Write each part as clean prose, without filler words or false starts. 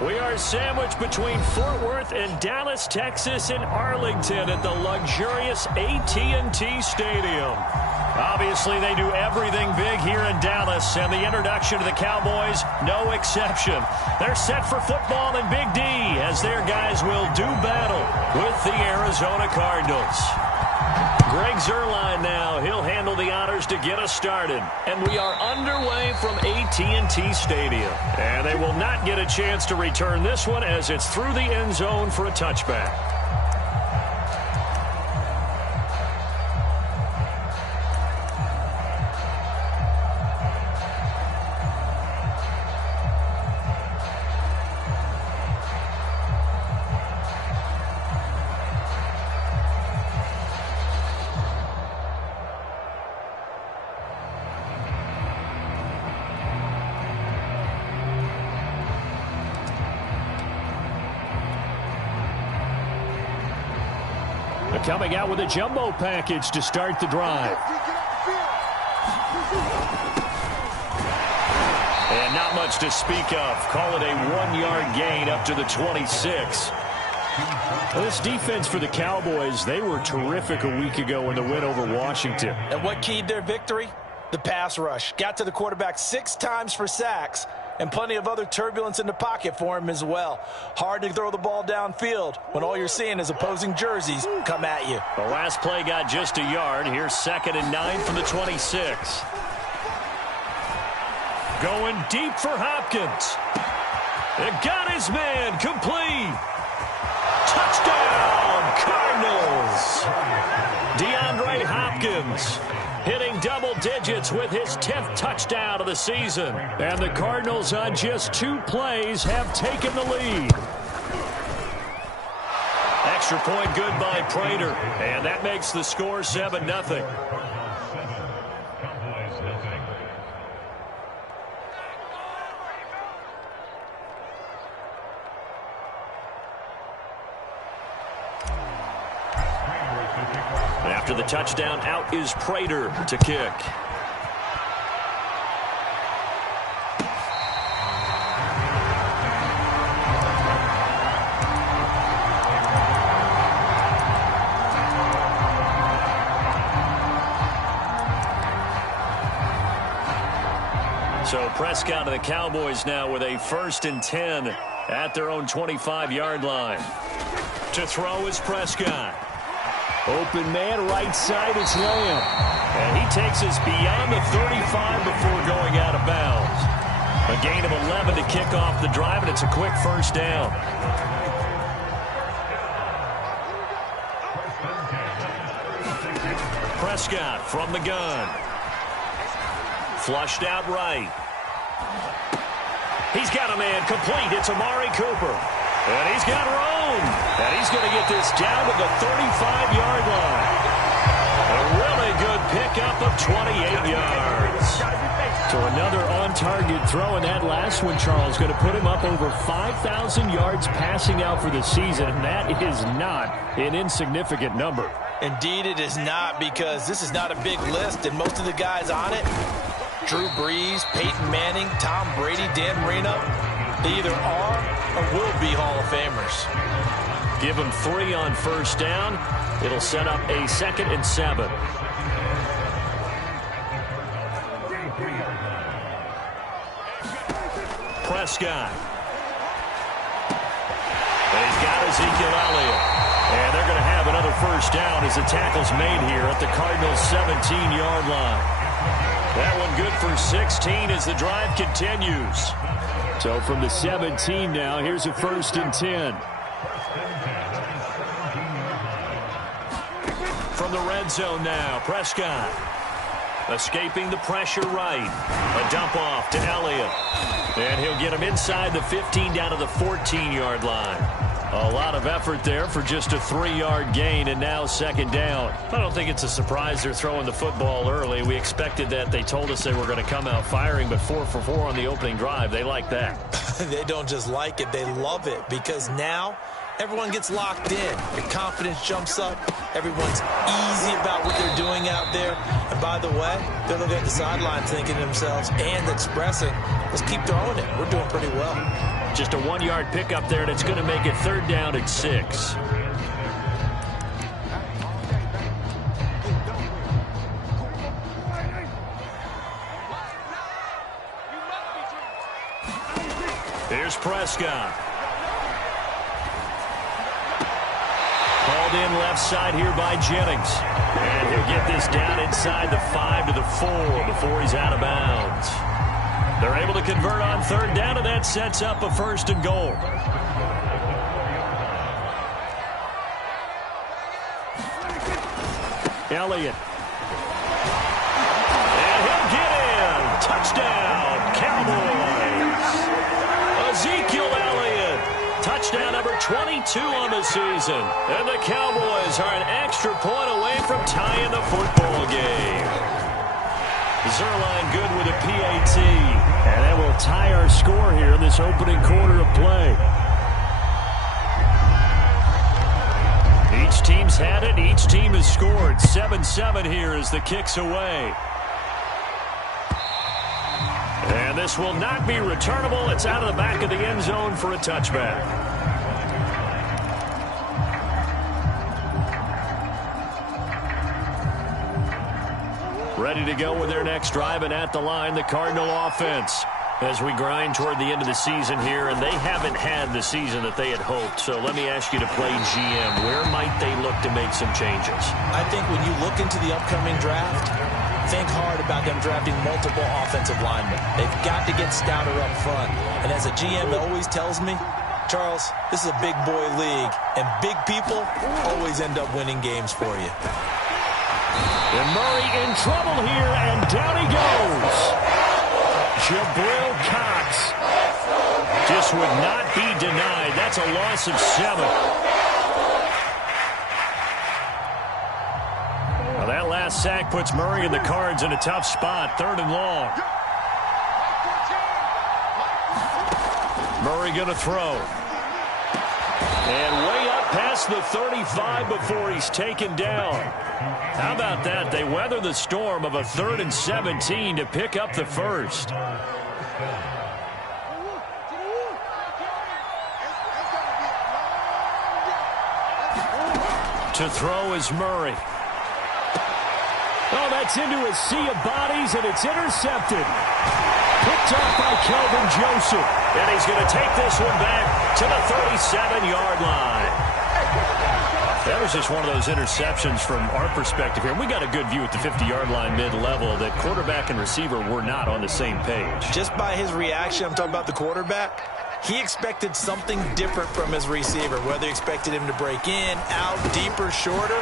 We are sandwiched between Fort Worth and Dallas, Texas, and Arlington at the luxurious AT&T Stadium. Obviously, they do everything big here in Dallas, and the introduction to the Cowboys, no exception. They're set for football in Big D as their guys will do battle with the Arizona Cardinals. Greg Zuerlein now. He'll handle the honors to get us started. And we are underway from AT&T Stadium. And they will not get a chance to return this one as it's through the end zone for a touchback. Coming out with a jumbo package to start the drive. And not much to speak of. Call it a 1-yard gain up to the 26. Well, this defense for the Cowboys, they were terrific a week ago in the win over Washington. And what keyed their victory? The pass rush. Got to the quarterback 6 times for sacks. And plenty of other turbulence in the pocket for him as well. Hard to throw the ball downfield when all you're seeing is opposing jerseys come at you. The last play got just a yard. Here's 2nd and 9 from the 26. Going deep for Hopkins. It got his man complete. Touchdown, Cardinals. DeAndre Hopkins hitting double digits with his 10th touchdown of the season. And the Cardinals on just 2 plays have taken the lead. Extra point good by Prater. And that makes the score 7-0. After the touchdown, out is Prater to kick. So Prescott and the Cowboys now with a 1st and 10 at their own 25-yard line. To throw is Prescott. Open man, right side, it's Lamb. And he takes us beyond the 35 before going out of bounds. A gain of 11 to kick off the drive, and it's a quick 1st down. Prescott from the gun. Flushed out right. He's got a man complete. It's Amari Cooper. And he's got room. And he's going to get this down to the 35-yard line. A really good pickup of 28 yards. So another on-target throw, and that last one, Charles, going to put him up over 5,000 yards passing out for the season, and that is not an insignificant number. Indeed it is not, because this is not a big list, and most of the guys on it, Drew Brees, Peyton Manning, Tom Brady, Dan Marino, they either are or will be Hall of Famers. Give him 3 on 1st down. It'll set up a 2nd and 7. Prescott. And he's got Ezekiel Elliott. And they're going to have another 1st down as the tackle's made here at the Cardinals' 17-yard line. That one good for 16 as the drive continues. So from the 17 now, here's a 1st and 10. From the red zone now, Prescott. Escaping the pressure right. A dump off to Elliott. And he'll get him inside the 15 down to the 14-yard line. A lot of effort there for just a 3-yard gain, and now 2nd down. I don't think it's a surprise they're throwing the football early. We expected that. They told us they were going to come out firing, but 4 for 4 on the opening drive. They like that. They don't just like it, they love it, because now everyone gets locked in. Your confidence jumps up. Everyone's easy about what they're doing out there. And by the way, they're looking at the sideline thinking to themselves and expressing, let's keep throwing it. We're doing pretty well. Just a 1-yard pickup there, and it's going to make it 3rd down and 6. Here's Prescott. Called in left side here by Jennings. And he'll get this down inside the 5 to the 4 before he's out of bounds. They're able to convert on 3rd down, and that sets up a 1st and goal. Elliott. And he'll get in. Touchdown, Cowboys. Ezekiel Elliott. Touchdown number 22 on the season. And the Cowboys are an extra point away from tying the football game. Zerline good with a PAT. And that will tie our score here in this opening quarter of play. Each team's had it. Each team has scored. 7-7 here as the kick's away. And this will not be returnable. It's out of the back of the end zone for a touchback. Ready to go with their next drive, and at the line, the Cardinal offense. As we grind toward the end of the season here, and they haven't had the season that they had hoped. So let me ask you to play GM. Where might they look to make some changes? I think when you look into the upcoming draft, think hard about them drafting multiple offensive linemen. They've got to get stouter up front. And as a GM always tells me, Charles, this is a big boy league, and big people always end up winning games for you. And Murray in trouble here, and down he goes. Jabril Cox just would not be denied. That's a loss of 7. Well, that last sack puts Murray and the Cards in a tough spot. 3rd and long. Murray going to throw. And way up past the 35 before he's taken down. How about that? They weather the storm of a 3rd and 17 to pick up the 1st. To throw is Murray. Oh, that's into a sea of bodies, and it's intercepted. Picked up by Kelvin Joseph. And he's going to take this one back to the 37-yard line. That was just one of those interceptions from our perspective here. We got a good view at the 50-yard line mid-level that quarterback and receiver were not on the same page. Just by his reaction, I'm talking about the quarterback, he expected something different from his receiver, whether he expected him to break in, out, deeper, shorter.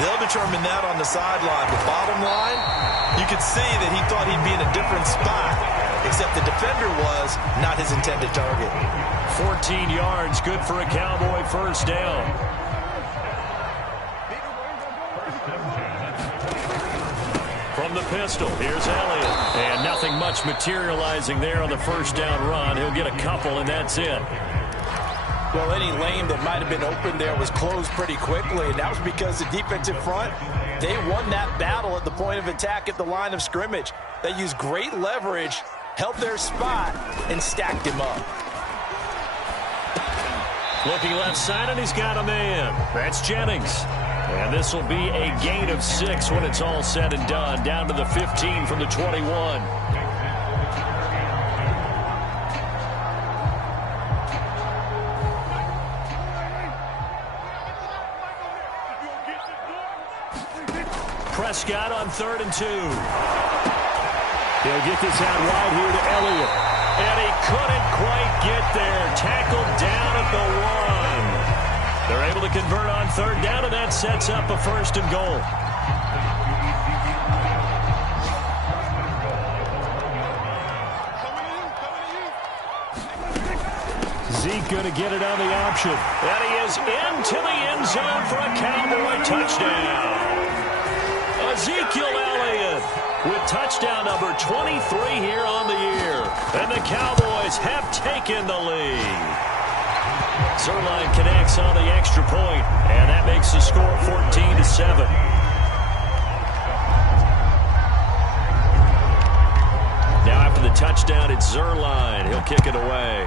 They'll determine that on the sideline. But bottom line, you could see that he thought he'd be in a different spot, except the defender was not his intended target. 14 yards, good for a Cowboy 1st down. From the pistol, here's Elliott. And nothing much materializing there on the 1st down run. He'll get a couple, and that's it. Well, any lane that might have been open there was closed pretty quickly, and that was because the defensive front, they won that battle at the point of attack at the line of scrimmage. They used great leverage, held their spot, and stacked him up. Looking left side, and he's got a man. That's Jennings. And this will be a gain of 6 when it's all said and done. Down to the 15 from the 21. Prescott on 3rd and 2. He'll get this out wide here to Elliott. And he couldn't quite get there. Tackled down at the 1. They're able to convert on 3rd down, and that sets up a 1st and goal. Zeke going to get it on the option. And he is into the end zone for a Cowboy touchdown. Ezekiel Elliott with touchdown number 23 here on the year. And the Cowboys have taken the lead. Zerline connects on the extra point, and that makes the score 14-7. Now after the touchdown, it's Zerline. He'll kick it away.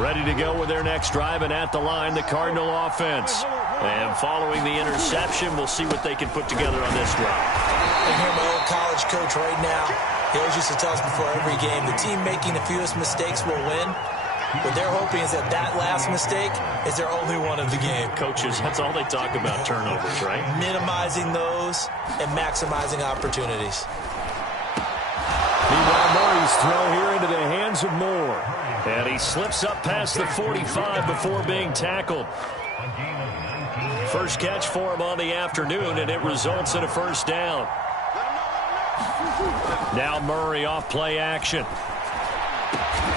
Ready to go with their next drive, and at the line, the Cardinal offense. And following the interception, we'll see what they can put together on this drive. I hear my old college coach right now. He always used to tell us before every game, the team making the fewest mistakes will win. What they're hoping is that last mistake is their only one of the game. Coaches, that's all they talk about, turnovers, right? Minimizing those and maximizing opportunities. Meanwhile, Murray's throw here into the hands of Moore. And he slips up past the 45 before being tackled. First catch for him on the afternoon, and it results in a first down. Now Murray off play action.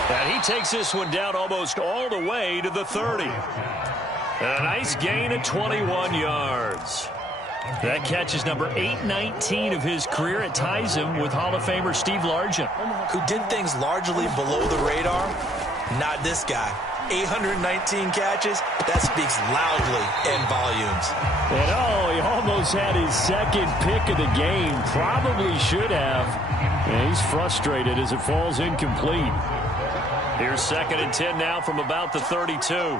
And he takes this one down almost all the way to the 30. A nice gain of 21 yards. That catch is number 819 of his career. It ties him with Hall of Famer Steve Largent, who did things largely below the radar. Not this guy. 819 catches, that speaks loudly in volumes. And he almost had his second pick of the game. Probably should have. And he's frustrated as it falls incomplete. Here's 2nd and 10 now from about the 32.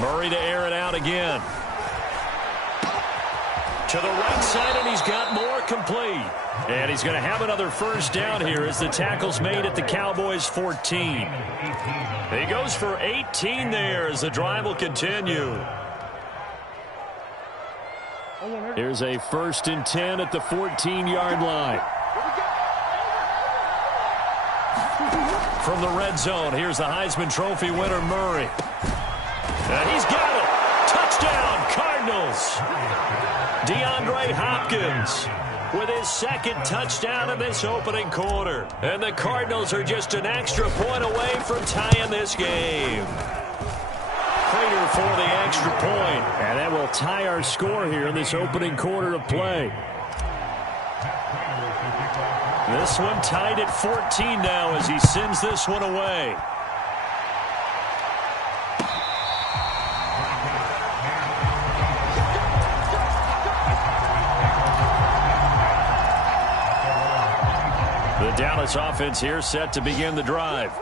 Murray to air it out again. To the right side, and he's got more complete. And he's going to have another first down here as the tackle's made at the Cowboys' 14. He goes for 18 there as the drive will continue. Here's a 1st and 10 at the 14-yard line. From the red zone, here's the Heisman Trophy winner, Murray. And he's got it. Touchdown, Cardinals. DeAndre Hopkins with his 2nd touchdown in this opening quarter. And the Cardinals are just an extra point away from tying this game. Prater for the extra point. And that will tie our score here in this opening quarter of play. This one tied at 14 now as he sends this one away. The Dallas offense here set to begin the drive.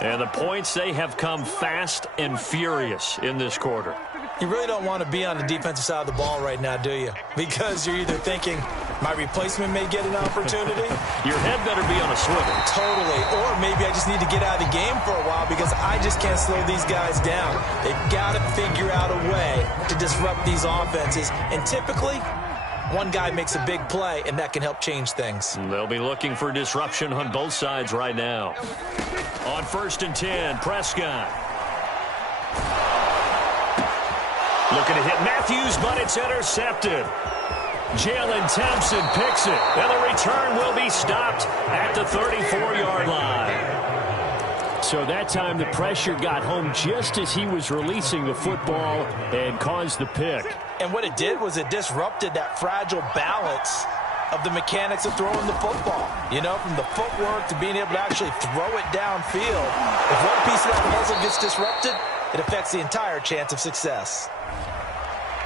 And the points, they have come fast and furious in this quarter. You really don't want to be on the defensive side of the ball right now, do you? Because you're either thinking, my replacement may get an opportunity. Your head better be on a swivel. Totally. Or maybe I just need to get out of the game for a while because I just can't slow these guys down. They've got to figure out a way to disrupt these offenses. And typically, one guy makes a big play, and that can help change things. They'll be looking for disruption on both sides right now. On 1st and 10, Prescott. Looking to hit Matthews, but it's intercepted. Jalen Thompson picks it, and the return will be stopped at the 34-yard line. So that time the pressure got home just as he was releasing the football and caused the pick. And what it did was it disrupted that fragile balance of the mechanics of throwing the football. You know, from the footwork to being able to actually throw it downfield. If one piece of that puzzle gets disrupted, it affects the entire chance of success.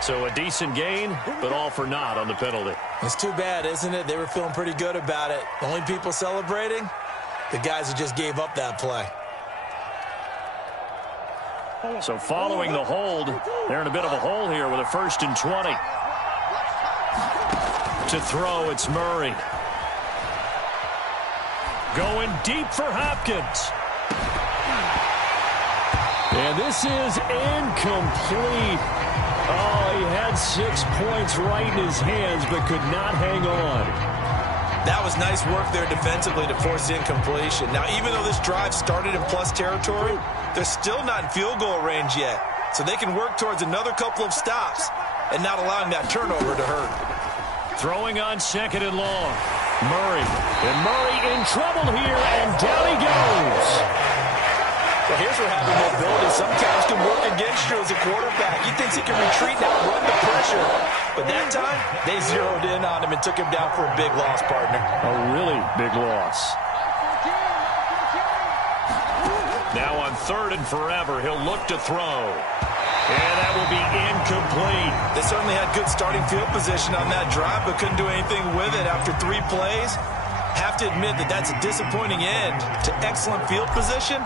So a decent gain, but all for naught on the penalty. It's too bad, isn't it? They were feeling pretty good about it. The only people celebrating, the guys who just gave up that play. So following the hold, they're in a bit of a hole here with a 1st and 20. To throw, it's Murray. Going deep for Hopkins. And this is incomplete. Oh, he had 6 points right in his hands, but could not hang on. That was nice work there defensively to force the incompletion. Now, even though this drive started in plus territory, they're still not in field goal range yet. So they can work towards another couple of stops and not allowing that turnover to hurt. Throwing on 2nd and long. Murray. And Murray in trouble here, and down he goes. Well, here's where having mobility sometimes can work against you as a quarterback. He thinks he can retreat now, run the pressure. But that time, they zeroed in on him and took him down for a big loss, partner. A really big loss. Now on 3rd and forever, he'll look to throw. And that will be incomplete. They certainly had good starting field position on that drive, but couldn't do anything with it after 3 plays. Have to admit that that's a disappointing end to excellent field position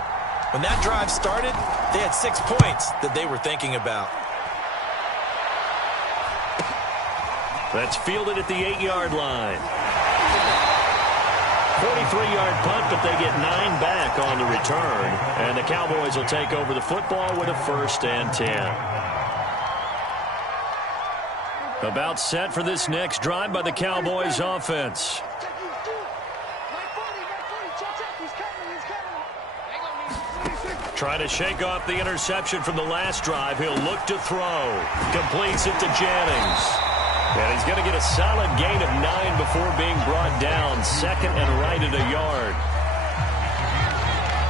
When that drive started, they had 6 points that they were thinking about. That's fielded at the 8-yard line. 43-yard punt, but they get 9 back on the return. And the Cowboys will take over the football with a 1st and 10. About set for this next drive by the Cowboys offense. Trying to shake off the interception from the last drive. He'll look to throw. Completes it to Jennings. And he's going to get a solid gain of 9 before being brought down. 2nd and right at a yard.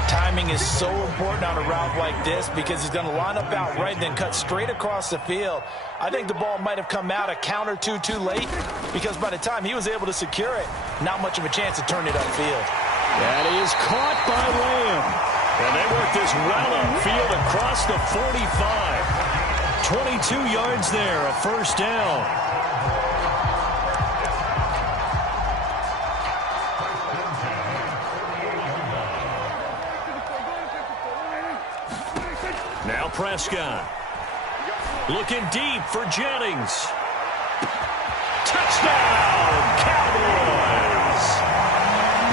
Timing is so important on a route like this because he's going to line up out right and then cut straight across the field. I think the ball might have come out a count or two too late because by the time he was able to secure it, not much of a chance to turn it upfield. That is caught by Lamb. And they work this well upfield across the 45. 22 yards there, a 1st down. Now Prescott. Looking deep for Jennings. Touchdown, Cowboys!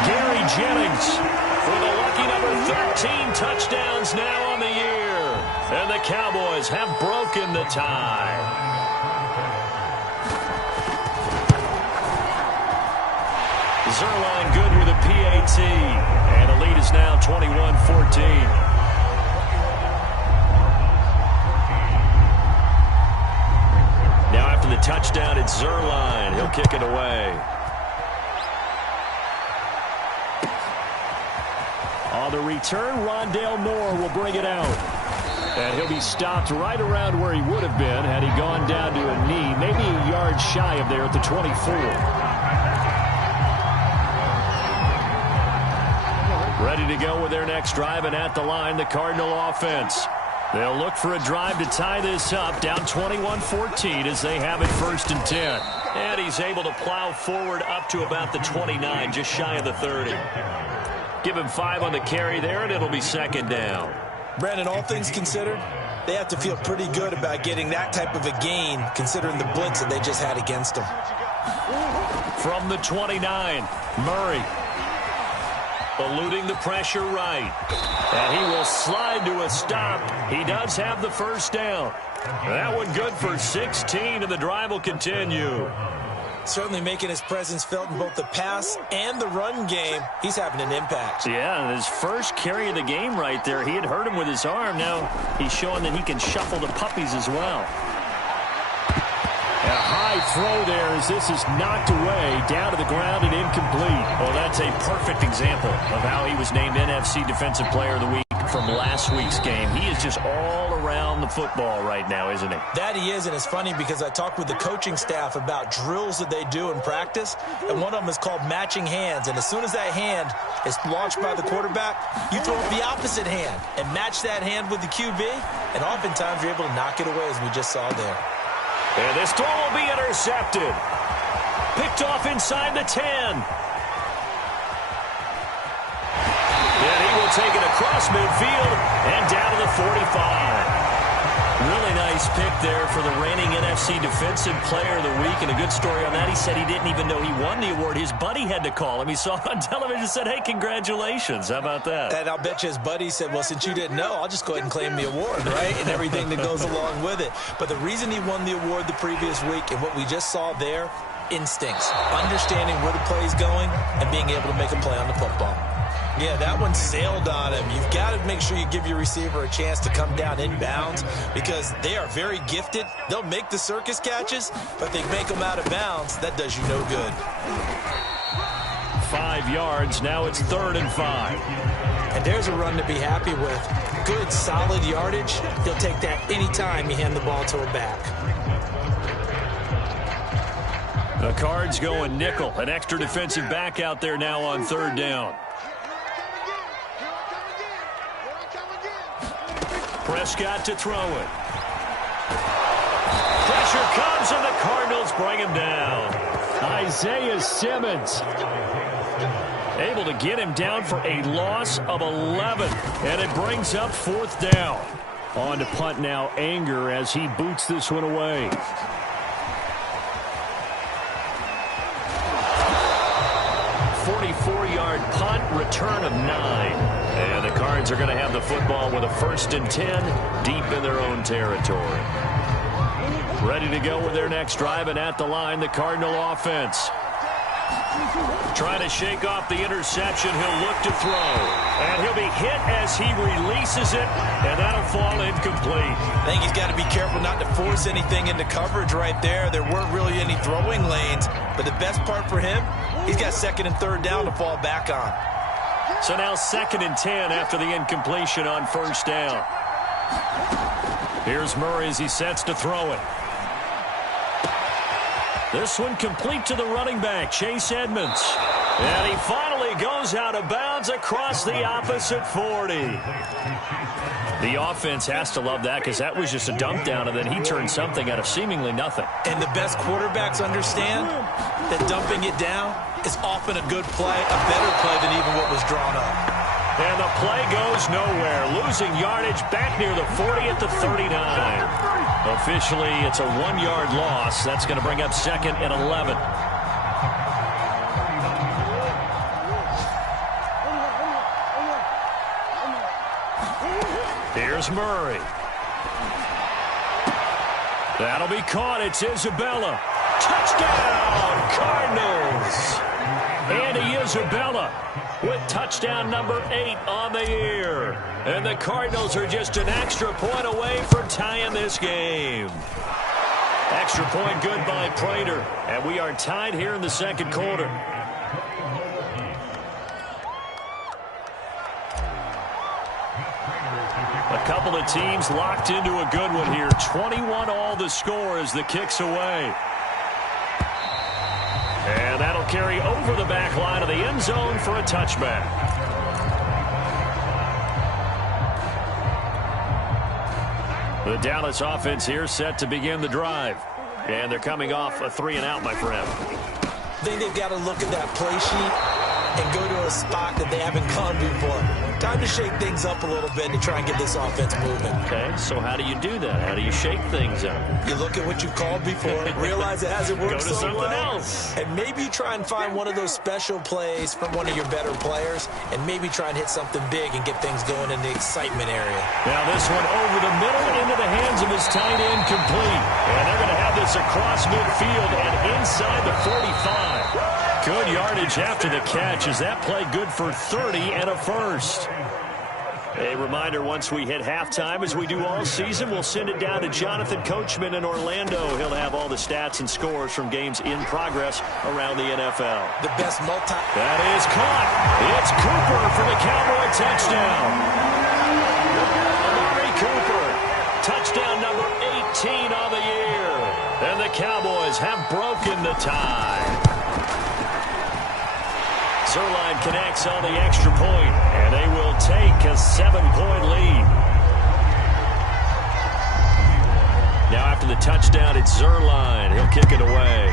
Gary Jennings with a lucky number 13 touchdowns now on the year. And the Cowboys have broken the tie. Zerline good with a PAT. And the lead is now 21-14. Now after the touchdown, it's Zerline. He'll kick it away. On the return, Rondale Moore will bring it out. And he'll be stopped right around where he would have been had he gone down to a knee, maybe a yard shy of there at the 24. Ready to go with their next drive, and at the line, the Cardinal offense. They'll look for a drive to tie this up, down 21-14 as they have it 1st and 10. And he's able to plow forward up to about the 29, just shy of the 30. Give him 5 on the carry there, and it'll be 2nd down. Brandon, all things considered, they have to feel pretty good about getting that type of a gain, considering the blitz that they just had against them. From the 29, Murray. Eluding the pressure right. And he will slide to a stop. He does have the 1st down. That one good for 16, and the drive will continue. Certainly making his presence felt in both the pass and the run game. He's having an impact. Yeah, his first carry of the game right there. He had hurt him with his arm. Now he's showing that he can shuffle the puppies as well. A high throw there as this is knocked away, down to the ground and incomplete. Well, that's a perfect example of how he was named NFC Defensive Player of the Week from last week's game. He is just all around the football right now, isn't he? That he is, and it's funny because I talked with the coaching staff about drills that they do in practice, and one of them is called matching hands. And as soon as that hand is launched by the quarterback, you throw up the opposite hand and match that hand with the QB, and oftentimes you're able to knock it away, as we just saw there. And this throw will be intercepted. Picked off inside the 10. And he will take it across midfield and down to the 45. Really nice pick there for the reigning NFC Defensive Player of the Week. And a good story on that, he said he didn't even know he won the award. His buddy had to call him. He saw it on television and said, hey, congratulations. How about that? And I'll bet you his buddy said, well, since you didn't know, I'll just go ahead and claim the award, right? And everything that goes along with it. But the reason he won the award the previous week and what we just saw there, instincts, understanding where the play is going and being able to make a play on the football. Yeah, that one sailed on him. You've got to make sure you give your receiver a chance to come down inbounds because they are very gifted. They'll make the circus catches, but they make them out of bounds. That does you no good. 5 yards. Now it's 3rd and 5. And there's a run to be happy with. Good, solid yardage. He'll take that anytime you hand the ball to a back. The Cards going nickel. An extra defensive back out there now on 3rd down. Prescott to throw it. Pressure comes, and the Cardinals bring him down. Isaiah Simmons able to get him down for a loss of 11. And it brings up 4th down. On to punt now, Anger, as he boots this one away. Yard punt, return of 9. And the Cards are going to have the football with a 1st and 10 deep in their own territory. Ready to go with their next drive, and at the line, the Cardinal offense. Trying to shake off the interception. He'll look to throw. And he'll be hit as he releases it, and that'll fall incomplete. I think he's got to be careful not to force anything into coverage right there. There weren't really any throwing lanes, but the best part for him, he's got 2nd and 3rd down to fall back on. So now 2nd and 10 after the incompletion on 1st down. Here's Murray as he sets to throw it. This one complete to the running back, Chase Edmonds. And he finally goes out of bounds across the opposite 40. The offense has to love that, because that was just a dump down, and then he turned something out of seemingly nothing. And the best quarterbacks understand that dumping it down is often a good play, a better play than even what was drawn up. And the play goes nowhere, losing yardage back near the 40 at the 39. Officially, it's a 1-yard loss. That's going to bring up 2nd and 11. Here's Murray. That'll be caught. It's Isabella. Touchdown, Cardinals. Andy Isabella with touchdown number 8 on the year. And the Cardinals are just an extra point away from tying this game. Extra point good by Prater. And we are tied here in the 2nd quarter. A couple of teams locked into a good one here. 21 all the score as the kick's away. And that'll carry over the back line of the end zone for a touchback. The Dallas offense here set to begin the drive. And they're coming off a 3-and-out, my friend. I think they've got to look at that play sheet and go to a spot that they haven't gone before. Time to shake things up a little bit to try and get this offense moving. Okay, so how do you do that? How do you shake things up? You look at what you called before, realize it hasn't worked so well. Go to something else. And maybe you try and find one of those special plays from one of your better players, and maybe try and hit something big and get things going in the excitement area. Now this one over the middle into the hands of his tight end, complete. And they're going to have this across midfield and inside the 45. Good yardage after the catch. Is that play good for 30 and a 1st? A reminder, once we hit halftime, as we do all season, we'll send it down to Jonathan Coachman in Orlando. He'll have all the stats and scores from games in progress around the NFL. The best That is caught. It's Cooper for the Cowboy touchdown. Amari Cooper, touchdown number 18 on the year. And the Cowboys have broken the tie. Zerline connects on the extra point, and they will take a 7-point lead. Now after the touchdown, it's Zerline. He'll kick it away.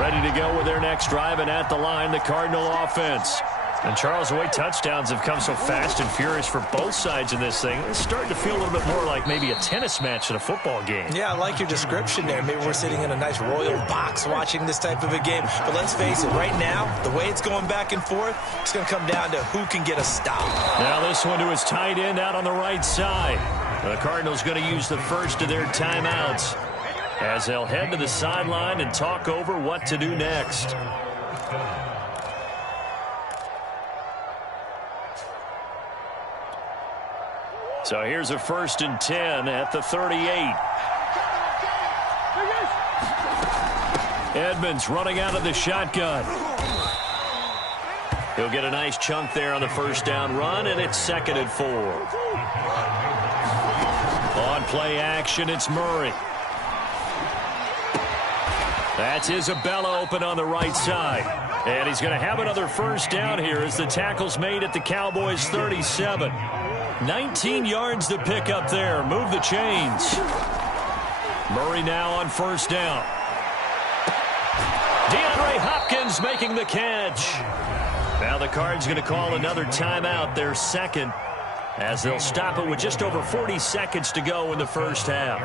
Ready to go with their next drive, and at the line, the Cardinal offense. And, Charles, the way touchdowns have come so fast and furious for both sides in this thing, it's starting to feel a little bit more like maybe a tennis match in a football game. Yeah, I like your description there. Maybe we're sitting in a nice royal box watching this type of a game. But let's face it, right now, the way it's going back and forth, it's going to come down to who can get a stop. Now this one to his tight end out on the right side. The Cardinals going to use the first of their timeouts as they'll head to the sideline and talk over what to do next. So here's a 1st and 10 at the 38. Edmonds running out of the shotgun. He'll get a nice chunk there on the 1st down run, and it's 2nd and 4. On play action, it's Murray. That's Isabella open on the right side. And he's going to have another first down here as the tackle's made at the Cowboys' 37. 19 yards to pick up there. Move the chains. Murray now on first down. DeAndre Hopkins making the catch. Now the Cards going to call another timeout, their second, as they'll stop it with just over 40 seconds to go in the first half.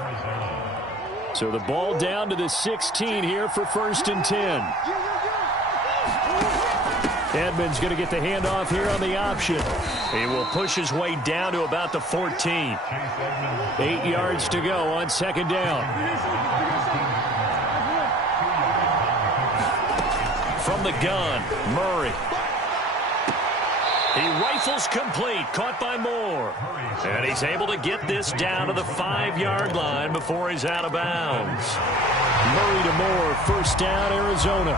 So the ball down to the 16 here for 1st and 10. Edmonds going to get the handoff here on the option. He will push his way down to about the 14. 8 yards to go on 2nd down. From the gun, Murray. He rifles complete, caught by Moore. And he's able to get this down to the 5-yard line before he's out of bounds. Murray to Moore, first down, Arizona.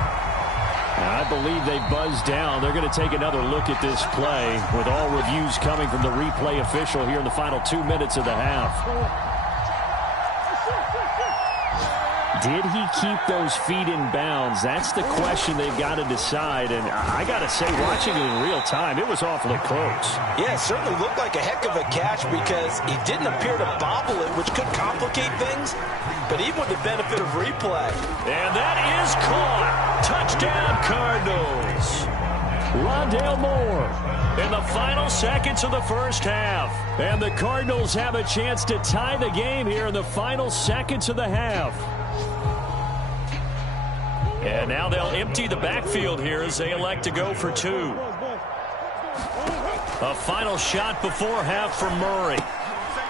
I believe they buzzed down. They're going to take another look at this play with all reviews coming from the replay official here in the final 2 minutes of the half. Did he keep those feet in bounds? That's the question they've got to decide. And I got to say, watching it in real time, it was awfully close. Yeah, it certainly looked like a heck of a catch because he didn't appear to bobble it, which could complicate things. But even with the benefit of replay. And that is caught. Touchdown, Cardinals. Rondale Moore in the final seconds of the first half. And the Cardinals have a chance to tie the game here in the final seconds of the half. And now they'll empty the backfield here as they elect to go for 2. A final shot before half from Murray.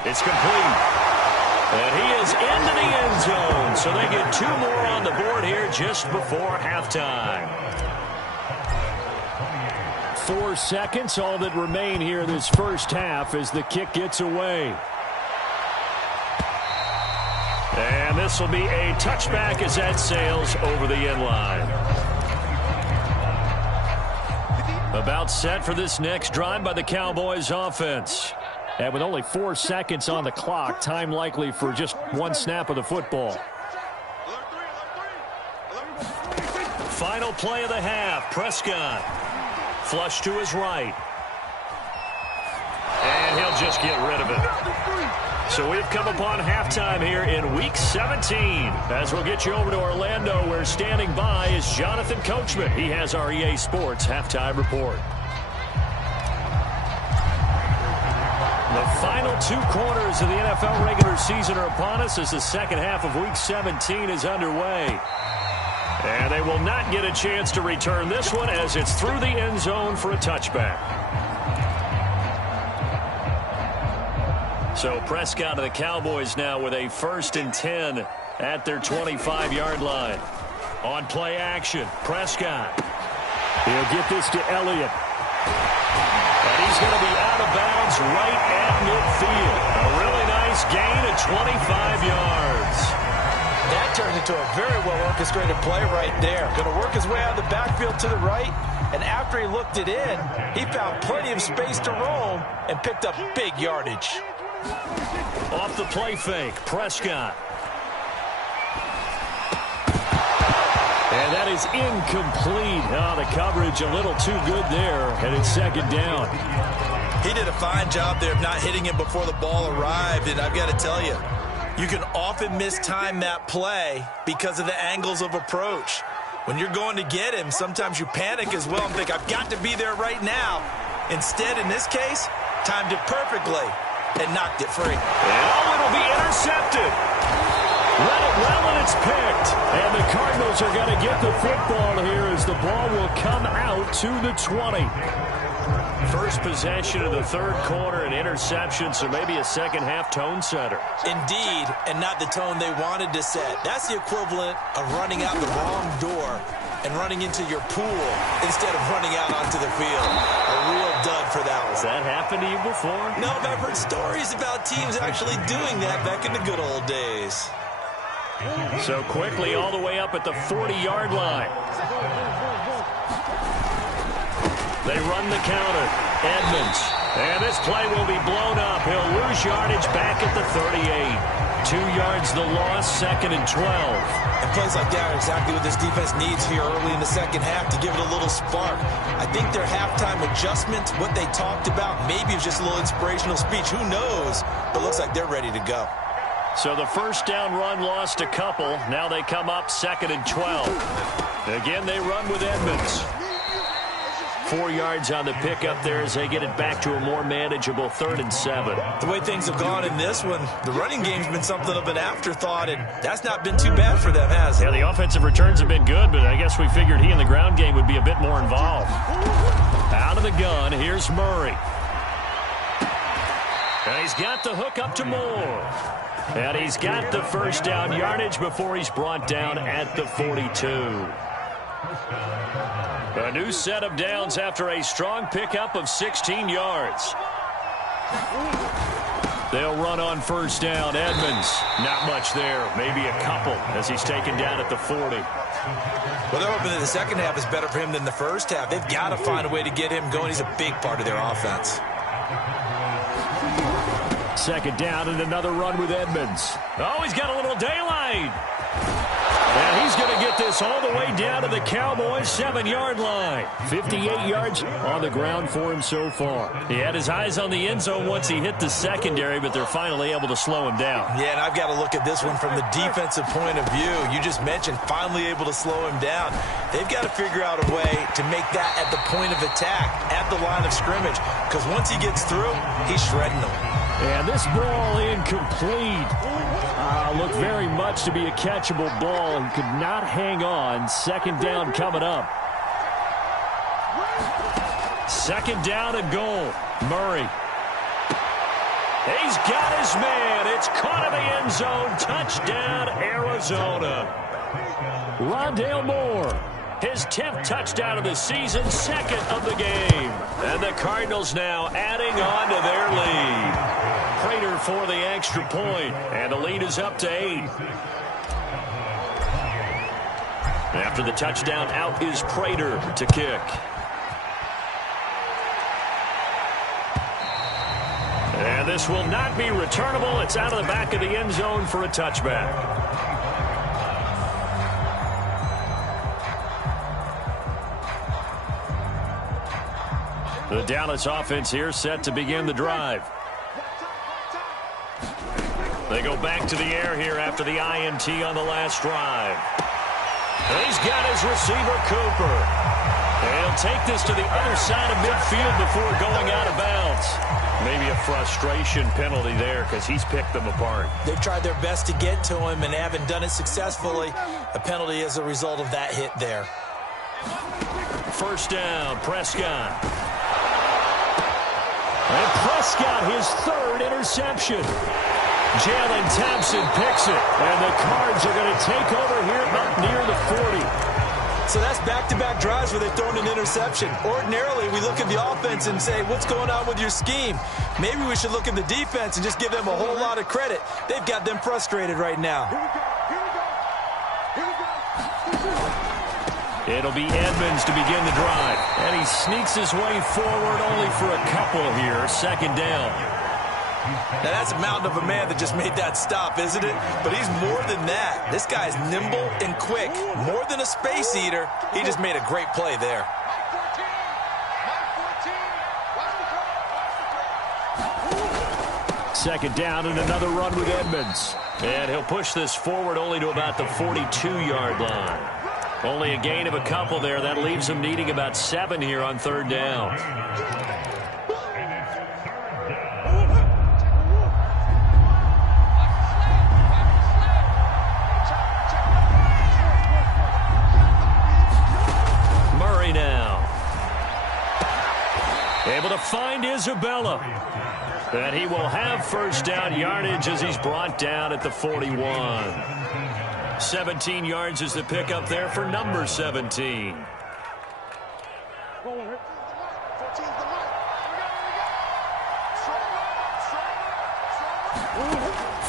It's complete. And he is into the end zone. So they get 2 more on the board here just before halftime. 4 seconds, all that remain here this first half as the kick gets away. And this will be a touchback as that sails over the end line. About set for this next drive by the Cowboys offense. And with only 4 seconds on the clock, time likely for just 1 snap of the football. Final play of the half. Prescott. Flush to his right. And he'll just get rid of it. So we've come upon halftime here in Week 17. As we'll get you over to Orlando, where standing by is Jonathan Coachman. He has our EA Sports Halftime Report. The final 2 quarters of the NFL regular season are upon us as the second half of Week 17 is underway. And they will not get a chance to return this one as it's through the end zone for a touchback. So Prescott of the Cowboys now with a 1st and 10 at their 25-yard line. On play action, Prescott. He'll get this to Elliott. And he's going to be out of bounds right at midfield. A really nice gain of 25 yards. That turned into a very well-orchestrated play right there. Going to work his way out of the backfield to the right. And after he looked it in, he found plenty of space to roam and picked up big yardage. Off the play fake, Prescott. And that is incomplete. Oh, the coverage a little too good there, and it's 2nd down. He did a fine job there of not hitting him before the ball arrived, and I've got to tell you, you can often mistime that play because of the angles of approach. When you're going to get him, sometimes you panic as well and think, I've got to be there right now. Instead, in this case, timed it perfectly and knocked it free. Oh, it'll be intercepted. Read it well, and it's picked. And the Cardinals are going to get the football here as the ball will come out to the 20. First possession of the 3rd quarter, an interception, so maybe a second-half tone setter. Indeed, and not the tone they wanted to set. That's the equivalent of running out the wrong door and running into your pool instead of running out onto the field. A real dud for that one. Has that happened to you before? No, but I've heard stories about teams actually doing that back in the good old days. So quickly all the way up at the 40-yard line. They run the counter. Edmonds. And this play will be blown up. He'll lose yardage back at the 38. 2 yards the loss, 2nd and 12. And plays like that are exactly what this defense needs here early in the second half to give it a little spark. I think their halftime adjustment, what they talked about, maybe it was just a little inspirational speech. Who knows? But looks like they're ready to go. So the first down run lost a couple. Now they come up 2nd and 12. Again, they run with Edmonds. 4 yards on the pickup there as they get it back to a more manageable 3rd and 7. The way things have gone in this one, the running game's been something of an afterthought, and that's not been too bad for them, has it? Yeah, the offensive returns have been good, but I guess we figured he in the ground game would be a bit more involved. Out of the gun, here's Murray. And he's got the hook up to Moore. And he's got the first down yardage before he's brought down at the 42. A new set of downs after a strong pickup of 16 yards. They'll run on first down. Edmonds, not much there. Maybe a couple as he's taken down at the 40. Well, they're hoping that the second half is better for him than the first half. They've got to find a way to get him going. He's a big part of their offense. 2nd down and another run with Edmonds. Oh, he's got a little daylight. And he's going to get this all the way down to the Cowboys' 7-yard line. 58 yards on the ground for him so far. He had his eyes on the end zone once he hit the secondary, but they're finally able to slow him down. Yeah, and I've got to look at this one from the defensive point of view. You just mentioned finally able to slow him down. They've got to figure out a way to make that at the point of attack, at the line of scrimmage, because once he gets through, he's shredding them. And this ball incomplete. Looked very much to be a catchable ball. He could not hang on. 2nd down coming up. 2nd down and goal. Murray. He's got his man. It's caught in the end zone. Touchdown, Arizona. Rondale Moore. His 10th touchdown of the season, 2nd of the game. And the Cardinals now adding on to their lead. Prater for the extra point, and the lead is up to 8. After the touchdown, out is Prater to kick. And this will not be returnable. It's out of the back of the end zone for a touchback. The Dallas offense here set to begin the drive. They go back to the air here after the INT on the last drive. And he's got his receiver, Cooper. And he'll take this to the other side of midfield before going out of bounds. Maybe a frustration penalty there because he's picked them apart. They've tried their best to get to him and haven't done it successfully. A penalty as a result of that hit there. First down, Prescott. And Prescott, his 3rd interception. Jalen Thompson picks it, and the Cards are going to take over here up near the 40. So that's back-to-back drives where they've thrown an interception. Ordinarily, we look at the offense and say, what's going on with your scheme? Maybe we should look at the defense and just give them a whole lot of credit. They've got them frustrated right now. It'll be Edmonds to begin the drive. And he sneaks his way forward only for a couple here. 2nd down. Now, that's a mountain of a man that just made that stop, isn't it? But he's more than that. This guy's nimble and quick. More than a space eater. He just made a great play there. Second down and another run with Edmonds. And he'll push this forward only to about the 42-yard line. Only a gain of a couple there. That leaves him needing about 7 here on 3rd down. Murray now. Able to find Isabella. And he will have first down yardage as he's brought down at the 41. 17 yards is the pickup there for number 17.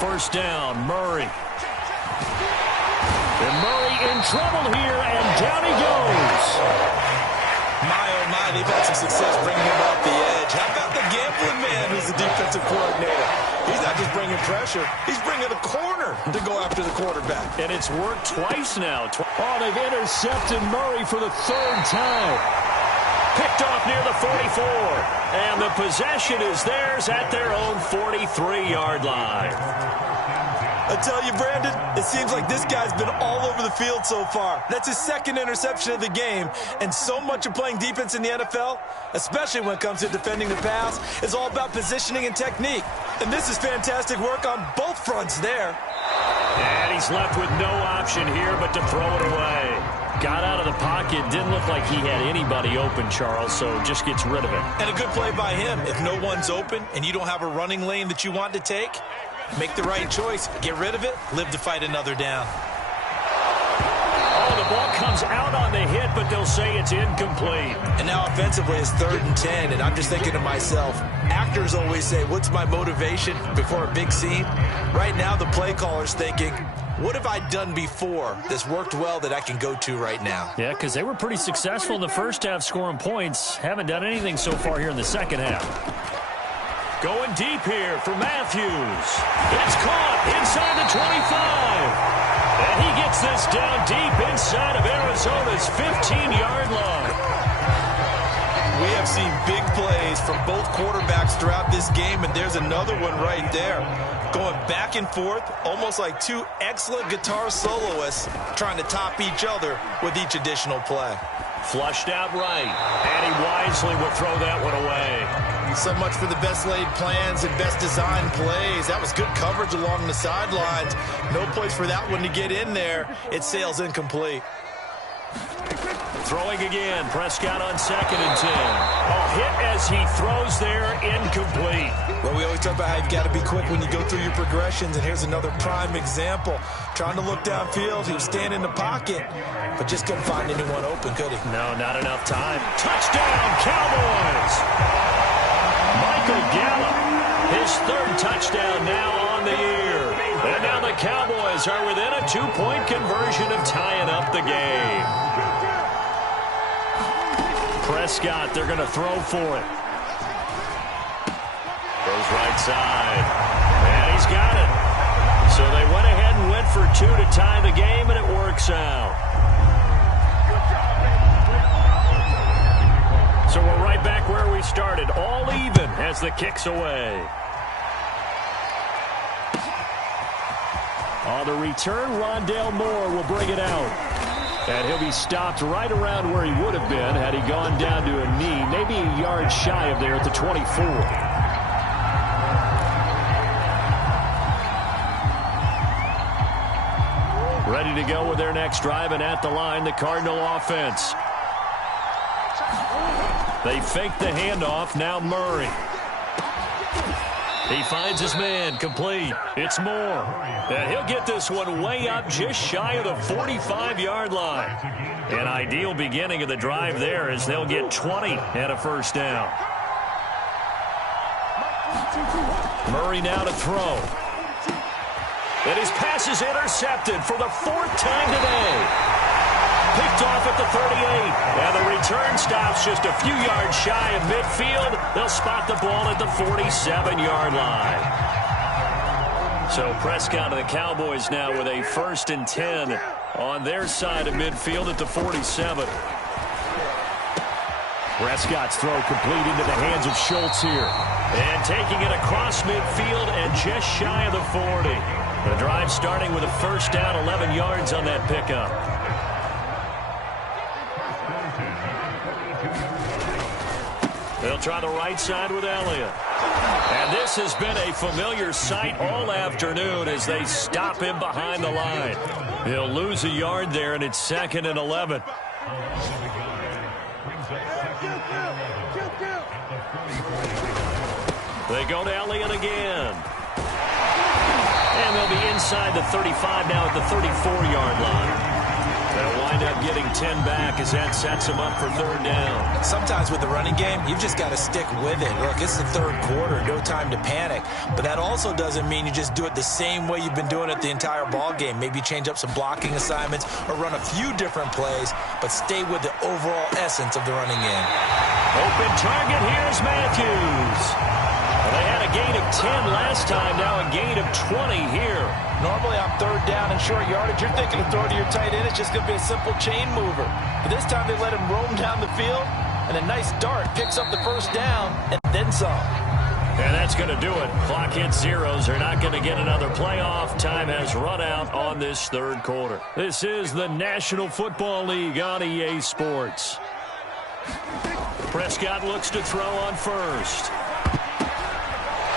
First down, Murray. And Murray in trouble here, and down he goes. My, oh my, they've had some success bringing him off the edge. How about the gambling man who's the defensive coordinator? He's not just bringing pressure, he's bringing a corner to go after the quarterback. And it's worked twice now. Oh, they've intercepted Murray for the third time. Picked off near the 44. And the possession is theirs at their own 43-yard line. I tell you, Brandon, it seems like this guy's been all over the field so far. That's his second interception of the game. And so much of playing defense in the NFL, especially when it comes to defending the pass, is all about positioning and technique. And this is fantastic work on both fronts there. And he's left with no option here but to throw it away. Got out of the pocket. Didn't look like he had anybody open, Charles, so just gets rid of it. And a good play by him. If no one's open and you don't have a running lane that you want to take, make the right choice. Get rid of it. Live to fight another down. Oh, the ball comes out on the hit, but they'll say it's incomplete. And now offensively it's 3rd and 10, and I'm just thinking to myself, actors always say, what's my motivation before a big scene? Right now the play caller's thinking, what have I done before that's worked well that I can go to right now? Yeah, because they were pretty successful in the first half scoring points. Haven't done anything so far here in the second half. Going deep here for Matthews. It's caught inside the 25. And he gets this down deep inside of Arizona's 15-yard line. We have seen big plays from both quarterbacks throughout this game, and there's another one right there. Going back and forth, almost like two excellent guitar soloists trying to top each other with each additional play. Flushed out right, and he wisely will throw that one away. So much for the best laid plans and best designed plays. That was good coverage along the sidelines. No place for that one to get in there. It sails incomplete. Throwing again, Prescott on 2nd and 10. A hit as he throws there, incomplete. Well, we always talk about how you've got to be quick when you go through your progressions, and here's another prime example. Trying to look downfield, he was standing in the pocket, but just couldn't find anyone open, could he? No, not enough time. Touchdown, Cowboys! Michael Gallup, his 3rd touchdown now on the year. And now the Cowboys are within a 2-point conversion of tying up the game. Prescott, they're going to throw for it. Goes right side. And he's got it. So they went ahead and went for 2 to tie the game, and it works out. So we're right back where we started, all even as the kick's away. On the return, Rondale Moore will bring it out. And he'll be stopped right around where he would have been had he gone down to a knee, maybe a yard shy of there at the 24. Ready to go with their next drive, and at the line, the Cardinal offense. They fake the handoff, now Murray. He finds his man, complete. It's Moore. And he'll get this one way up just shy of the 45-yard line. An ideal beginning of the drive there as they'll get 20 and a first down. Murray now to throw. And his pass is intercepted for the 4th time today. Picked off at the 38. And the return stops just a few yards shy of midfield. They'll spot the ball at the 47-yard line. So Prescott and the Cowboys now with a 1st and 10 on their side of midfield at the 47. Prescott's throw complete into the hands of Schultz here. And taking it across midfield and just shy of the 40. The drive starting with a first down, 11 yards on that pickup. They'll try the right side with Elliott. And this has been a familiar sight all afternoon as they stop him behind the line. He'll lose a yard there, and it's 2nd and 11. They go to Elliott again. And they'll be inside the 35 now at the 34-yard line. They'll wind up getting 10 back as that sets them up for third down. Sometimes with the running game, you've just got to stick with it. Look, it's the third quarter, no time to panic. But that also doesn't mean you just do it the same way you've been doing it the entire ball game. Maybe change up some blocking assignments or run a few different plays, but stay with the overall essence of the running game. Open target, here's Matthews. They had a gain of 10 last time, now a gain of 20 here. Normally on third down and short yardage, you're thinking of throw to your tight end. It's just going to be a simple chain mover. But this time they let him roam down the field, and a nice dart picks up the first down and then some. And that's going to do it. Clock hits zeros. They're not going to get another playoff. Time has run out on this third quarter. This is the National Football League on EA Sports. Prescott looks to throw on first.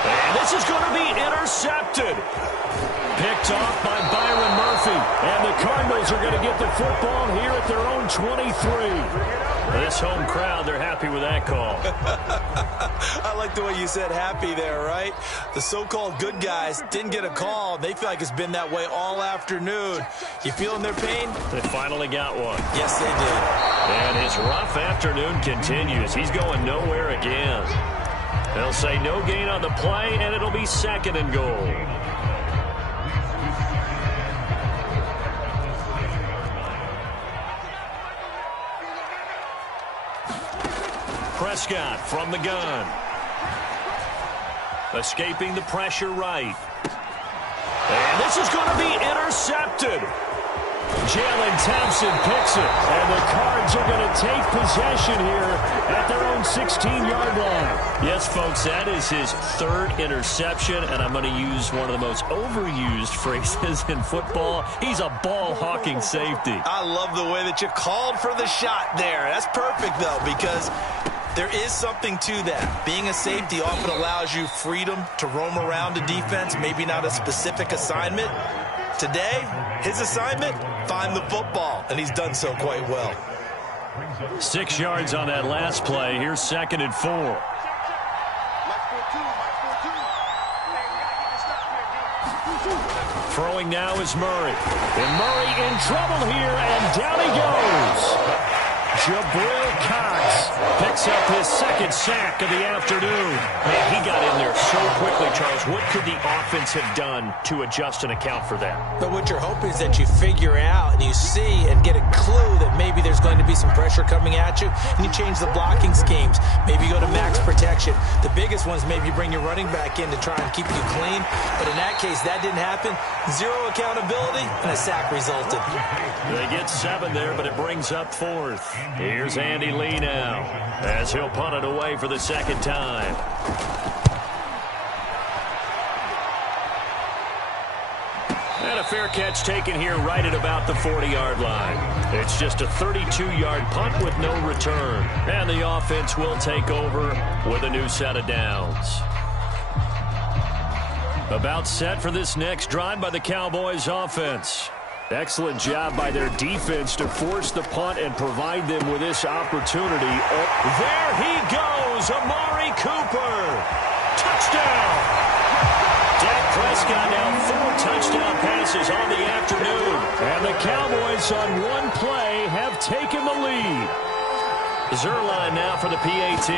And this is going to be intercepted. Picked off by Byron Murphy. And the Cardinals are going to get the football here at their own 23. This home crowd, they're happy with that call. I like the way you said happy there, right? The so-called good guys didn't get a call. They feel like it's been that way all afternoon. You feeling their pain? They finally got one. Yes, they did. And his rough afternoon continues. He's going nowhere again. They'll say no gain on the play, and it'll be second and goal. Prescott from the gun. Escaping the pressure right. And this is going to be intercepted. Jalen Thompson picks it, and the Cards are going to take possession here at their own 16-yard line. Yes, folks, that is his third interception, and I'm going to use one of the most overused phrases in football. He's a ball-hawking safety. I love the way that you called for the shot there. That's perfect, though, because there is something to that. Being a safety often allows you freedom to roam around a defense, maybe not a specific assignment. Today, his assignment, find the football, and he's done so quite well. 6 yards on that last play. Here's second and 4. Throwing now is Murray. And Murray in trouble here, and down he goes. Jabril Cox picks up his second sack of the afternoon. Man, he got in there so quickly, Charles. What could the offense have done to adjust and account for that? But what you're hoping is that you figure out and you see and get a clue that maybe there's going to be some pressure coming at you, and you change the blocking schemes. Maybe you go to max protection. The biggest ones, maybe you bring your running back in to try and keep you clean. But in that case, that didn't happen. Zero accountability, and a sack resulted. They get 7 there, but it brings up 4th. Here's Andy Lee now, as he'll punt it away for the second time. And a fair catch taken here right at about the 40-yard line. It's just a 32-yard punt with no return. And the offense will take over with a new set of downs. About set for this next drive by the Cowboys offense. Excellent job by their defense to force the punt and provide them with this opportunity. Oh, there he goes, Amari Cooper. Touchdown. Dak Prescott now 4 touchdown passes on the afternoon. And the Cowboys on one play have taken the lead. Zerline now for the PAT.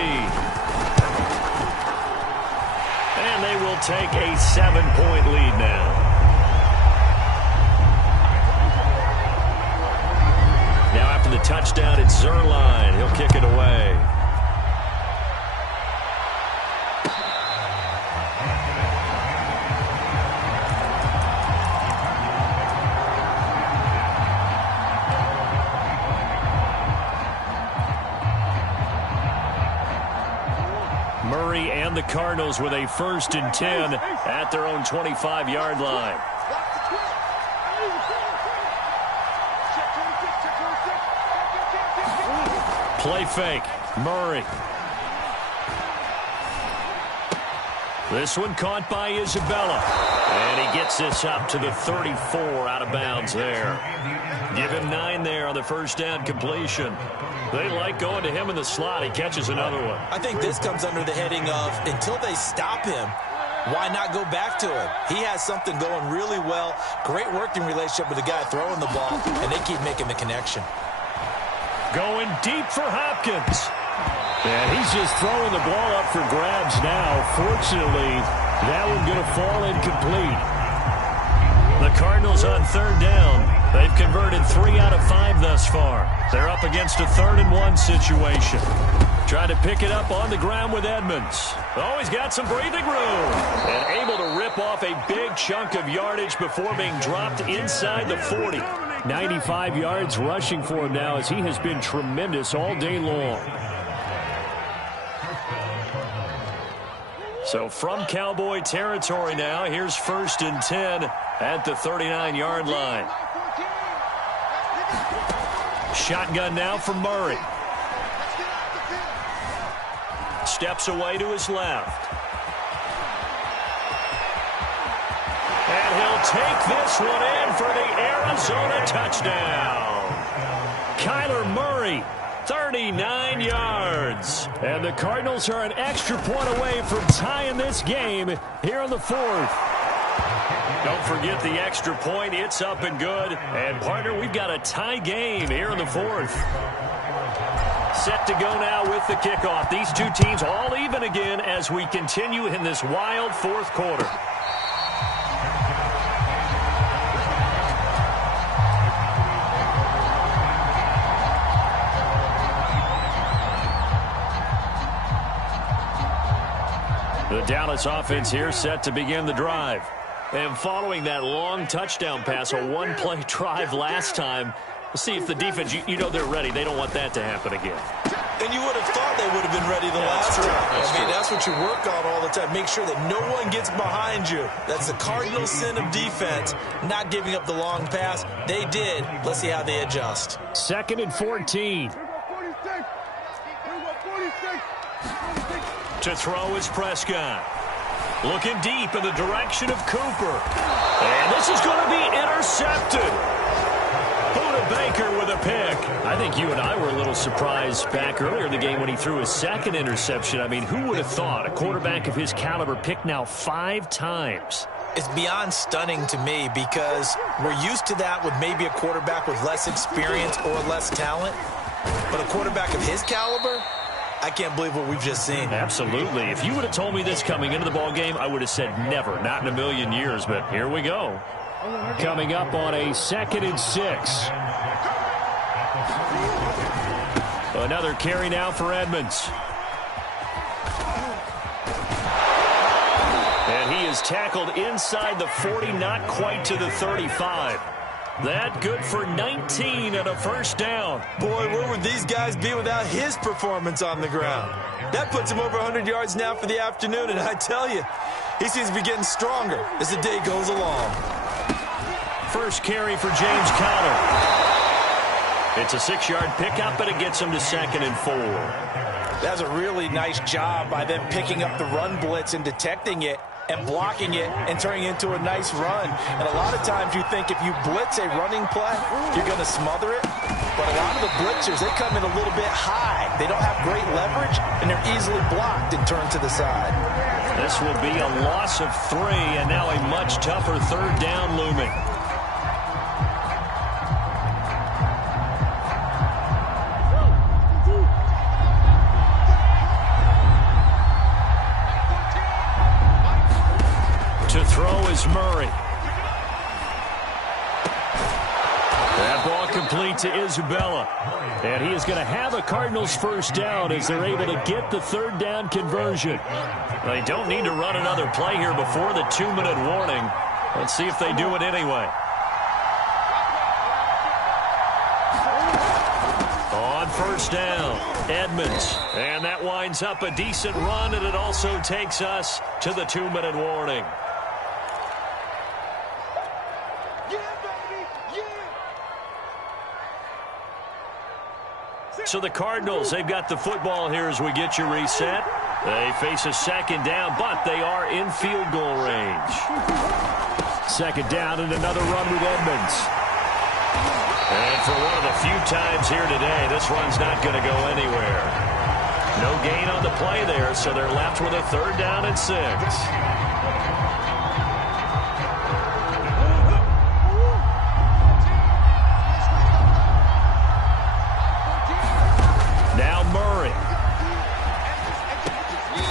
And they will take a 7-point lead now. Now after the touchdown, it's Zerline. He'll kick it away. Murray and the Cardinals with a 1st and 10 at their own 25-yard line. Play fake. Murray. This one caught by Isabella. And he gets this up to the 34 out of bounds there. Give him 9 there on the first down completion. They like going to him in the slot. He catches another one. I think this comes under the heading of until they stop him, why not go back to him? He has something going really well. Great working relationship with the guy throwing the ball, and they keep making the connection. Going deep for Hopkins. And he's just throwing the ball up for grabs now. Fortunately, that one going to fall incomplete. The Cardinals on third down. They've converted 3 out of 5 thus far. They're up against a 3rd and 1 situation. Trying to pick it up on the ground with Edmonds. Oh, he's got some breathing room. And able to rip off a big chunk of yardage before being dropped inside the 40. 95 yards rushing for him now as he has been tremendous all day long. So from Cowboy territory now, here's 1st and 10 at the 39-yard line. Shotgun now for Murray. Steps away to his left. And he'll take this one in for the Arizona touchdown. Kyler Murray, 39 yards. And the Cardinals are an extra point away from tying this game here in the 4th. Don't forget the extra point. It's up and good. And, partner, we've got a tie game here in the 4th. Set to go now with the kickoff. These two teams all even again as we continue in this wild 4th quarter. The Dallas offense here set to begin the drive. And following that long touchdown pass, a one-play drive last time, we'll see if the defense, you know they're ready. They don't want that to happen again. And you would have thought they would have been ready the last time. That's what you work on all the time. Make sure that no one gets behind you. That's the cardinal sin of defense, not giving up the long pass. They did. Let's see how they adjust. 2nd and 14. To throw is Prescott. Looking deep in the direction of Cooper. And this is going to be intercepted. Buda Baker with a pick. I think you and I were a little surprised back earlier in the game when he threw his 2nd interception. I mean, who would have thought a quarterback of his caliber picked now 5 times? It's beyond stunning to me because we're used to that with maybe a quarterback with less experience or less talent. But a quarterback of his caliber, I can't believe what we've just seen. Absolutely. If you would have told me this coming into the ball game, I would have said never, not in a million years. But here we go. Coming up on a 2nd and 6. Another carry now for Edmonds. And he is tackled inside the 40, not quite to the 35. That good for 19 and a 1st down. Boy, where would these guys be without his performance on the ground? That puts him over 100 yards now for the afternoon, and I tell you, he seems to be getting stronger as the day goes along. First carry for James Conner. It's a 6-yard pickup, but it gets him to 2nd and 4. That's a really nice job by them picking up the run blitz and detecting it and blocking it and turning it into a nice run. And a lot of times you think if you blitz a running play, you're going to smother it. But a lot of the blitzers, they come in a little bit high. They don't have great leverage, and they're easily blocked and turned to the side. This will be a loss of 3, and now a much tougher 3rd down looming. To throw is Murray. That ball complete to Isabella. And he is going to have a Cardinals 1st down as they're able to get the 3rd down conversion. They don't need to run another play here before the 2-minute warning. Let's see if they do it anyway. On 1st down, Edmonds. And that winds up a decent run, and it also takes us to the 2-minute warning. So the Cardinals, they've got the football here as we get you reset. They face a 2nd down, but they are in field goal range. 2nd down and another run with Edmonds. And for one of the few times here today, this run's not going to go anywhere. No gain on the play there, so they're left with a 3rd down and 6. Now Murray.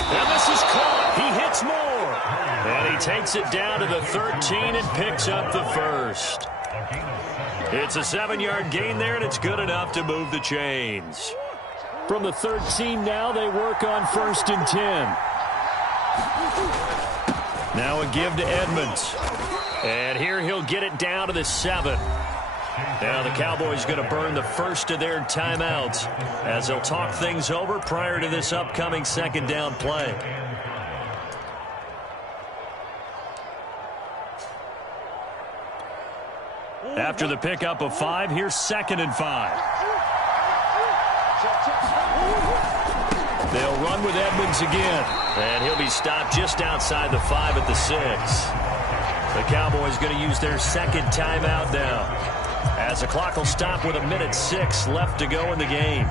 And this is caught. He hits more. And he takes it down to the 13 and picks up the 1st. It's a 7-yard gain there, and it's good enough to move the chains. From the 13 now, they work on 1st and 10. Now a give to Edmonds. And here he'll get it down to the 7. Now the Cowboys going to burn the first of their timeouts as they'll talk things over prior to this upcoming 2nd down play. After the pickup of 5, here's 2nd and 5. They'll run with Edmonds again. And he'll be stopped just outside the 5 at the 6. The Cowboys going to use their 2nd timeout now, as the clock will stop with 1:06 left to go in the game.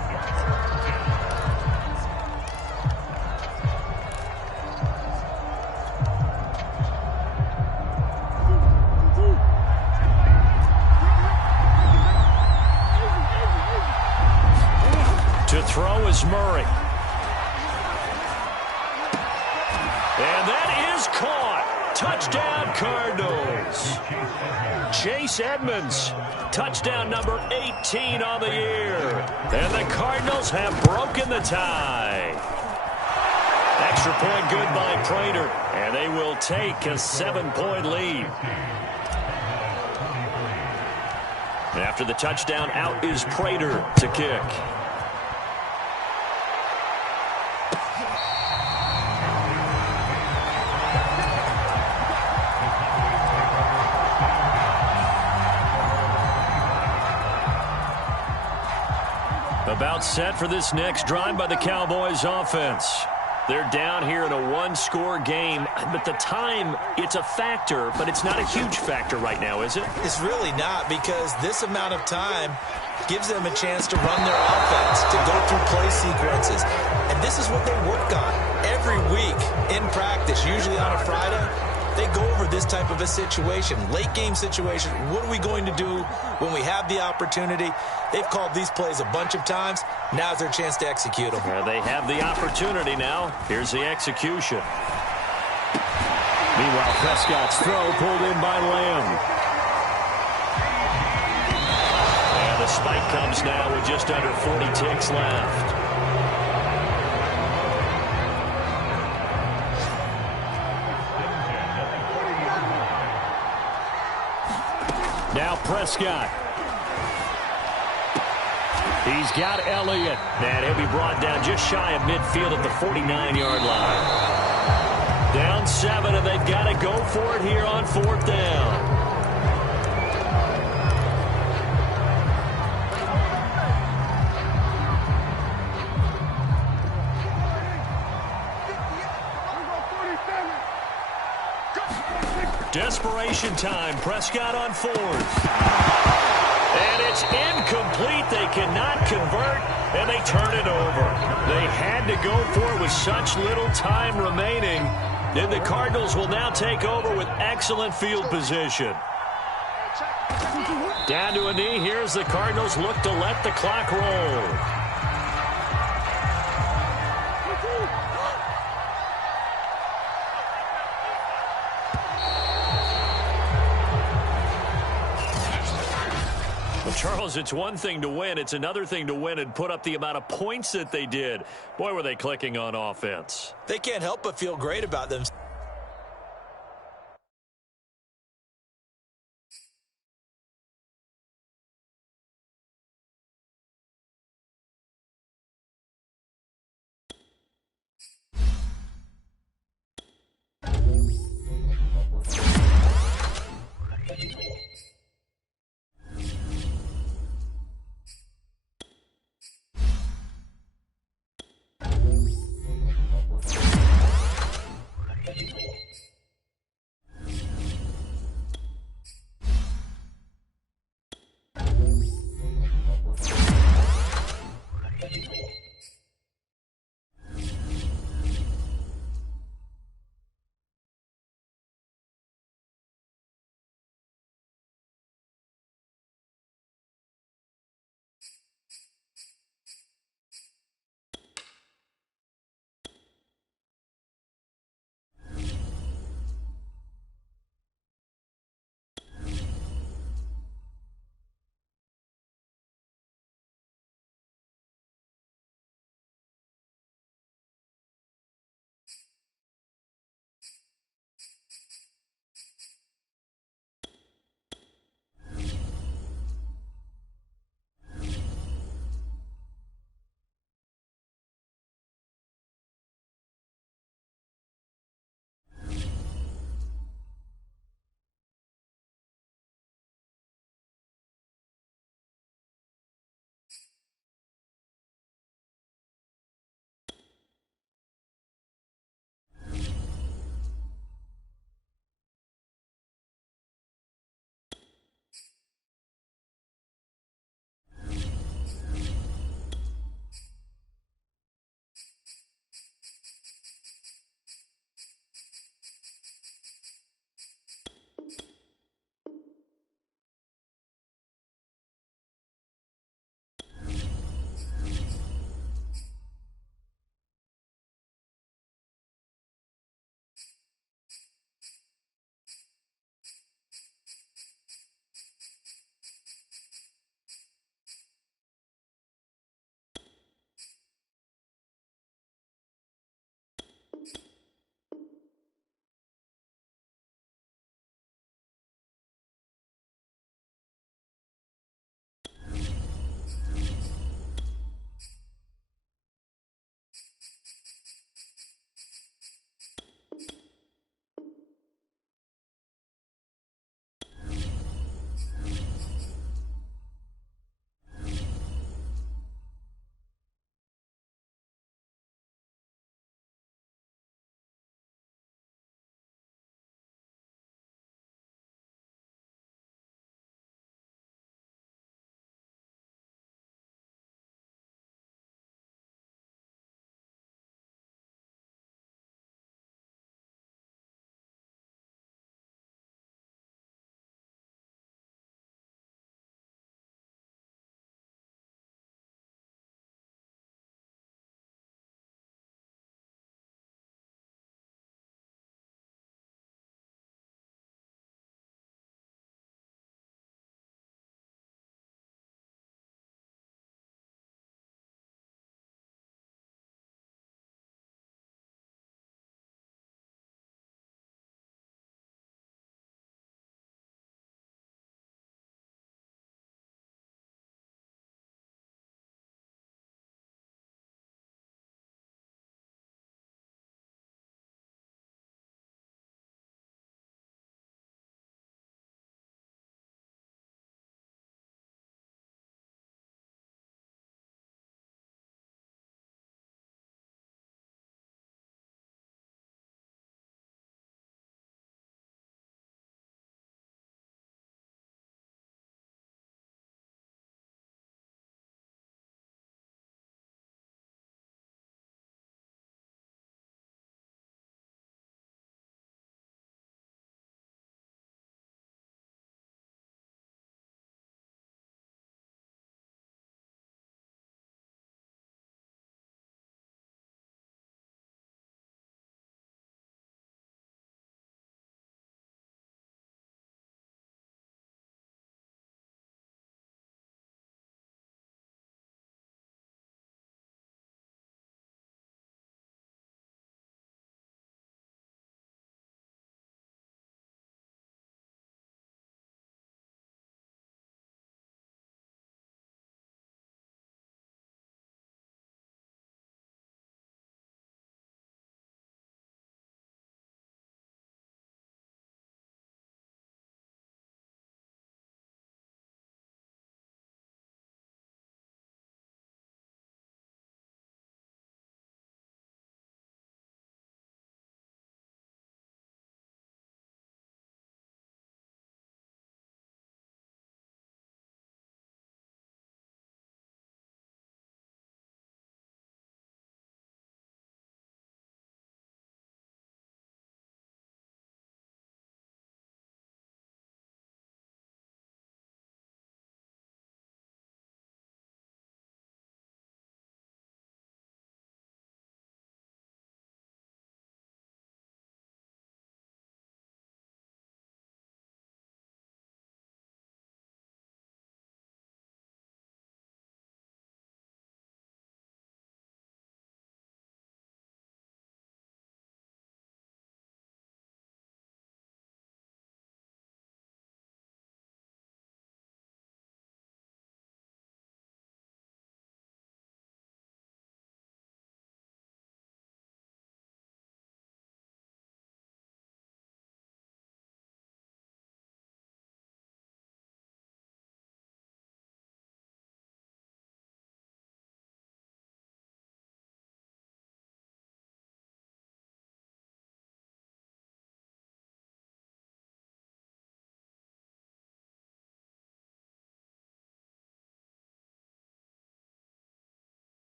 To throw is Murray. And that is caught. Touchdown, Cardinals. Chase Edmonds, touchdown number 18 on the year. And the Cardinals have broken the tie. Extra point good by Prater, and they will take a 7-point lead. After the touchdown, out is Prater to kick. About set for this next drive by the Cowboys offense. They're down here in a 1-score game, but the time, it's a factor, but it's not a huge factor right now, is it? It's really not, because this amount of time gives them a chance to run their offense, to go through play sequences. And this is what they work on every week in practice, usually on a Friday. They go over this type of a situation, late game situation. What are we going to do when we have the opportunity? They've called these plays a bunch of times. Now's their chance to execute them. They have the opportunity now. Here's the execution. Meanwhile, Prescott's throw pulled in by Lamb. And the spike comes now with just under 40 ticks left. Now Prescott. He's got Elliott. And he'll be brought down just shy of midfield at the 49-yard line. Down 7, and they've got to go for it here on 4th down. Desperation time. Prescott on 4th. And it's incomplete. They cannot convert, and they turn it over. They had to go for it with such little time remaining. And the Cardinals will now take over with excellent field position. Down to a knee. Here's the Cardinals look to let the clock roll. Charles, it's one thing to win. It's another thing to win and put up the amount of points that they did. Boy, were they clicking on offense. They can't help but feel great about them.